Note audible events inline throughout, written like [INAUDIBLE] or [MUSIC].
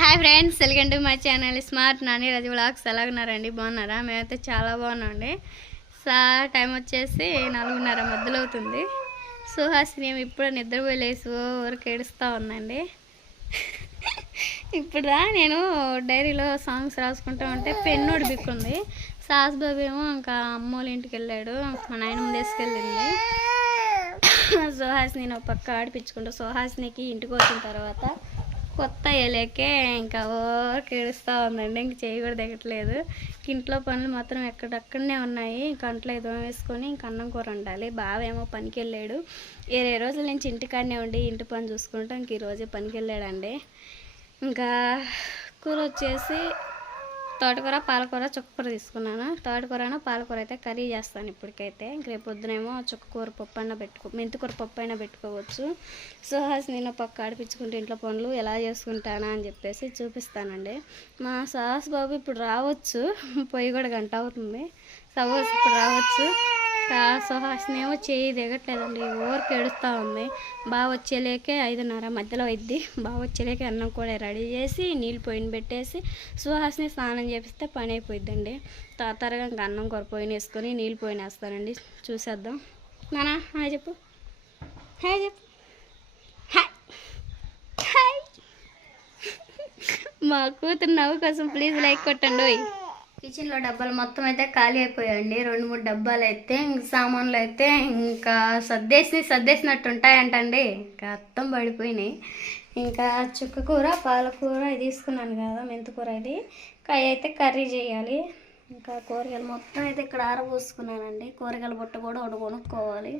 Hi friends welcome to my channel smart Nani Raju vlogs ఎలాగున్నారండి? బాగున్నారా? మేమైతే చాలా బాగున్నామండి. సా టైం వచ్చేసి నాలుగున్నర మధ్యలో అవుతుంది. సుహాసిని ఏమో ఇప్పుడు నిద్రపోలేసి ఊరికి ఏడుస్తూ ఉందండి. ఇప్పుడా నేను డైరీలో సాంగ్స్ రాసుకుంటా ఉంటే పెన్నోడు బిక్కుంది. సాస్ బాబు ఏమో ఇంకా అమ్మోళ్ళ ఇంటికి వెళ్ళాడు. మా నాయనమ్మ తీసుకెళ్ళింది. సుహాసిని ఒక పక్క ఆడిపించుకుంటూ. సుహాసినికి ఇంటికి వచ్చిన తర్వాత కొత్త ఏలేకే ఇంకా ఓరికి ఏడుస్తూ ఉందండి. ఇంక చేయి కూడా దిగట్లేదు. ఇంట్లో పనులు మాత్రం ఎక్కడక్కడనే ఉన్నాయి. ఇంక అంట్లో ఏదో వేసుకొని ఇంక అన్నం కూర ఉండాలి బావేమో పనికి వెళ్ళాడు ఇరవై రోజుల నుంచి ఇంటికాడనే ఉండి ఇంటి పని చూసుకుంటా ఇంక ఈరోజే పనికి వెళ్ళాడండి ఇంకా కూర వచ్చేసి తోటకూర పాలకూర చుక్కకూర తీసుకున్నాను. తోటకూరన పాలకూర అయితే కర్రీ చేస్తాను ఇప్పటికైతే. ఇంక రేపు పొద్దునేమో చుక్కకూర పప్పు అయినా పెట్టుకో మెంతికూర పప్పు అయినా పెట్టుకోవచ్చు. సుహాస్ నేను పక్క ఆడిపించుకుంటే ఇంట్లో పనులు ఎలా చేసుకుంటానా అని చెప్పేసి చూపిస్తానండి. మా సుహాస్ బాబు ఇప్పుడు రావచ్చు. పొయ్యి కూడా గంట అవుతుంది. సపోజ్ ఇప్పుడు రావచ్చు. ఆ సుహాసిని చేయి దిగట్లేదండి. ఊరికి ఎడుస్తూ ఉంది. బాగా వచ్చేలేకే ఐదున్నర మధ్యలో అయింది బాగా వచ్చేలేకే అన్నం కూడా రెడీ చేసి నీళ్ళు పోయిన పెట్టేసి సుహాసిని స్నానం చేపిస్తే పని అయిపోయిద్దండి. తాతరగా ఇంకా అన్నం కూర పోయిన వేసుకొని నీళ్ళు పోయిన వేస్తానండి. చూసేద్దాం. నానా హాయ్ చెప్పు. హాయ్ చెప్పు. హాయ్. హాయ్. మా కూతురు నవ్వు కోసం ప్లీజ్ లైక్ కొట్టండి కిచెన్లో డబ్బాలు మొత్తం అయితే ఖాళీ అయిపోయాయండి. రెండు మూడు డబ్బాలు అయితే ఇంక సామాన్లు అయితే ఇంకా సర్దేసి సర్దేసినట్టు ఉంటాయంటండి. ఇంకా అత్తం పడిపోయినాయి. ఇంకా చుక్క కూర పాలకూర ఇది తీసుకున్నాను కదా మెంతికూర ఇది. కాయ అయితే కర్రీ చేయాలి. ఇంకా కూరగాయలు మొత్తం అయితే ఇక్కడ ఆరబోసుకున్నానండి. కూరగాయల బుట్ట కూడా ఒకటి కొనుక్కోవాలి.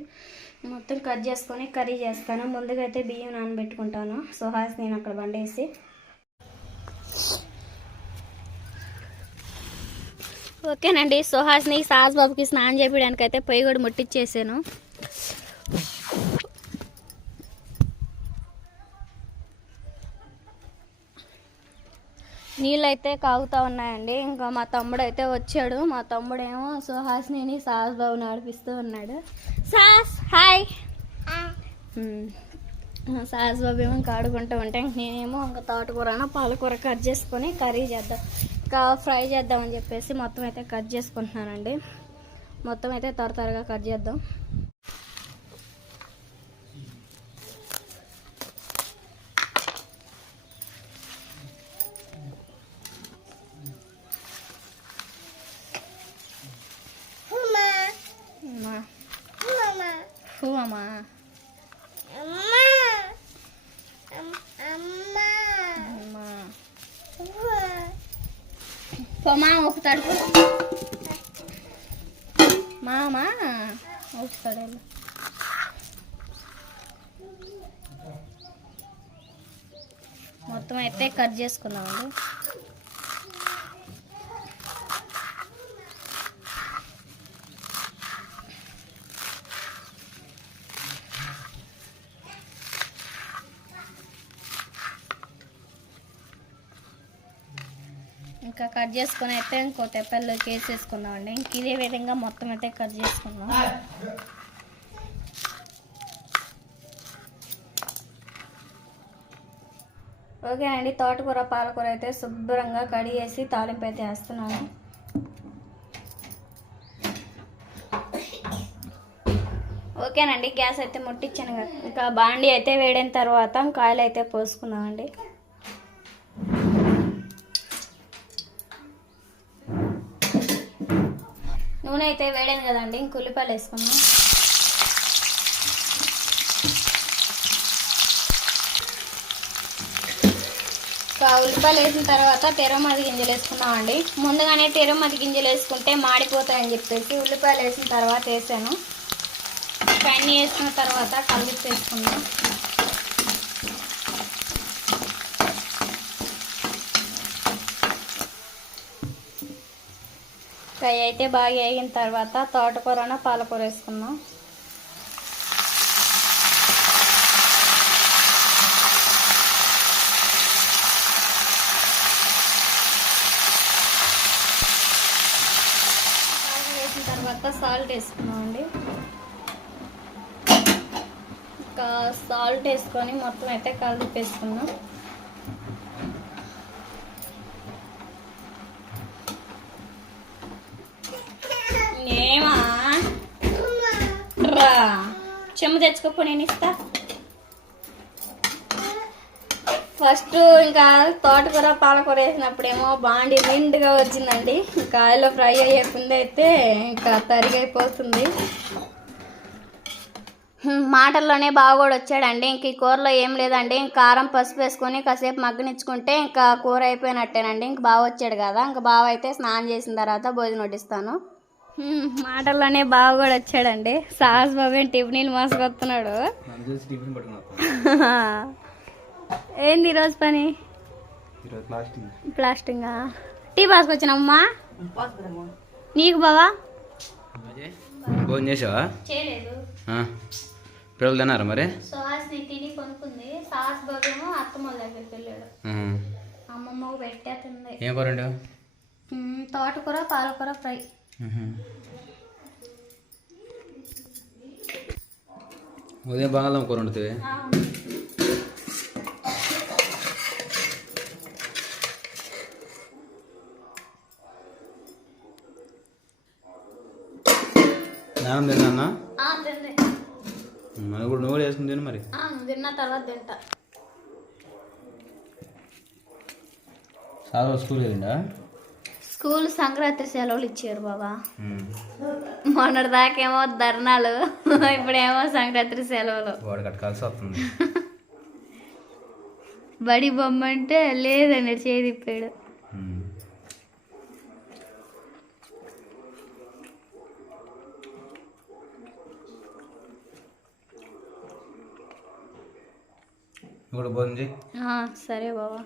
మొత్తం కట్ చేసుకొని కర్రీ చేస్తాను. ముందుగా అయితే బియ్యం నానబెట్టుకుంటాను. సుహాస్ నేను అక్కడ బండేసి. ఓకేనండి. సుహాస్ని సాస్ బాబుకి స్నానం చేయడానికి అయితే పొయ్యి కూడా ముట్టించేసాను నీళ్ళు అయితే కాగుతూ ఉన్నాయండి. ఇంకా మా తమ్ముడు అయితే వచ్చాడు. మా తమ్ముడేమో సుహాస్ని సాస్ బాబుని నడిపిస్తూ ఉన్నాడు. Sauce hi. సాస్ బాబు ఏమో కాడుకుంటూ ఉంటాం ఉంటే నేనేమో ఇంకా తోటకూరన పాలకూర కట్ చేసుకొని కర్రీ చేద్దాం. ఇంకా ఫ్రై చేద్దామని చెప్పేసి మొత్తం అయితే కట్ చేసుకుంటున్నానండి. మొత్తం అయితే త్వర త్వరగా కట్ చేద్దాం. అమ్మా. హూ పోమా ఊపుతాడు మామా? ఒక మొత్తం అయితే కట్ చేసుకున్నామండి. ఇంకా కట్ చేసుకుని అయితే ఇంకో తెప్పల్లోకి వేసేసుకున్నామండి ఇంక ఇదే విధంగా మొత్తం అయితే కట్ చేసుకున్నాం ఓకేనండి తోటకూర పాలకూర అయితే శుభ్రంగా కడిగేసి తాలింపు అయితే వేస్తున్నాను. ఓకేనండి గ్యాస్ అయితే ముట్టించాను కదా ఇంకా బాండి అయితే వేడిన తర్వాత కాయలు అయితే పోసుకున్నామండి నూనె అయితే వేడాను కదండి ఇంక ఉల్లిపాయలు వేసుకున్నాం ఉల్లిపాయలు వేసిన తర్వాత తెరమది గింజలు వేసుకున్నామండి ముందుగానే తెరమది గింజలు వేసుకుంటే మాడిపోతాయని చెప్పేసి ఉల్లిపాయలు వేసిన తర్వాత వేసాను. పన్నీ వేసుకున్న తర్వాత కలిపి వేసుకున్నాం ఫ్రై అయితే బాగా వేగిన తర్వాత తోటకూరన పాలకూర వేసుకుందాం. వేసిన తర్వాత సాల్ట్ వేసుకున్నాం అండి. ఇంకా సాల్ట్ వేసుకొని మొత్తం అయితే కలిపేసుకున్నాం చెమ్మ తెచ్చుకోపో నేను ఇస్తా. ఫస్ట్ ఇంకా తోటకూర పాలకూర వేసినప్పుడేమో బాండి నిండుగా వచ్చిందండి. ఇంకా ఆయిల్లో ఫ్రై అయ్యే ముందు అయితే ఇంకా తరిగైపోతుంది. మాటల్లోనే బాగా కూడా వచ్చాడండి. ఇంక ఈ కూరలో ఏం లేదండి. ఇంక కారం పసుపు వేసుకొని కాసేపు మగ్గనిచ్చుకుంటే ఇంకా కూర అయిపోయినట్టేనండి. ఇంక బాగా వచ్చాడు కదా. ఇంక బావ అయితే స్నానం చేసిన తర్వాత భోజనం వడ్డిస్తాను. మాటల్లోనే బావ కూడా వచ్చాడండి. సాహస్ బాబు మోసుకొస్తున్నాడు. టిఫిన్ పట్టుకున్నా [LAUGHS] ఏంది ఈరోజు పని? ప్లాస్టింగా. టీ పాసుకొచ్చినమ్మా నీకు బావా? భోజనం చేసావా. పిల్లలు తిన్నారా మరి? తిని కొనుక్కుంది బాబేమో అత్తమ్మ దగ్గరికి వెళ్ళాడు. అమ్మమ్మ పెట్టేస్తుంది. ఏం తోటకూర పాలకూర ఫ్రై. ఉదయం బంగాళం కూర వండుతుంది నాన్న తిన్నా. మనం కూడా నువ్వు కూడా వేసుకుని తిను మరి. తిన్న తర్వాత తింటా. సార్ స్కూల్ వెళ్ళిండా? స్కూల్ సంక్రాంతి సెలవులు ఇచ్చారు బాబా. మొన్నటి దాకేమో ధర్నాలు ఇప్పుడేమో సంక్రాంతి సెలవులు. వస్తుంది. [LAUGHS] బడి బొమ్మ అంటే లేదండి చేయి తిప్పాడు. సరే బాబా.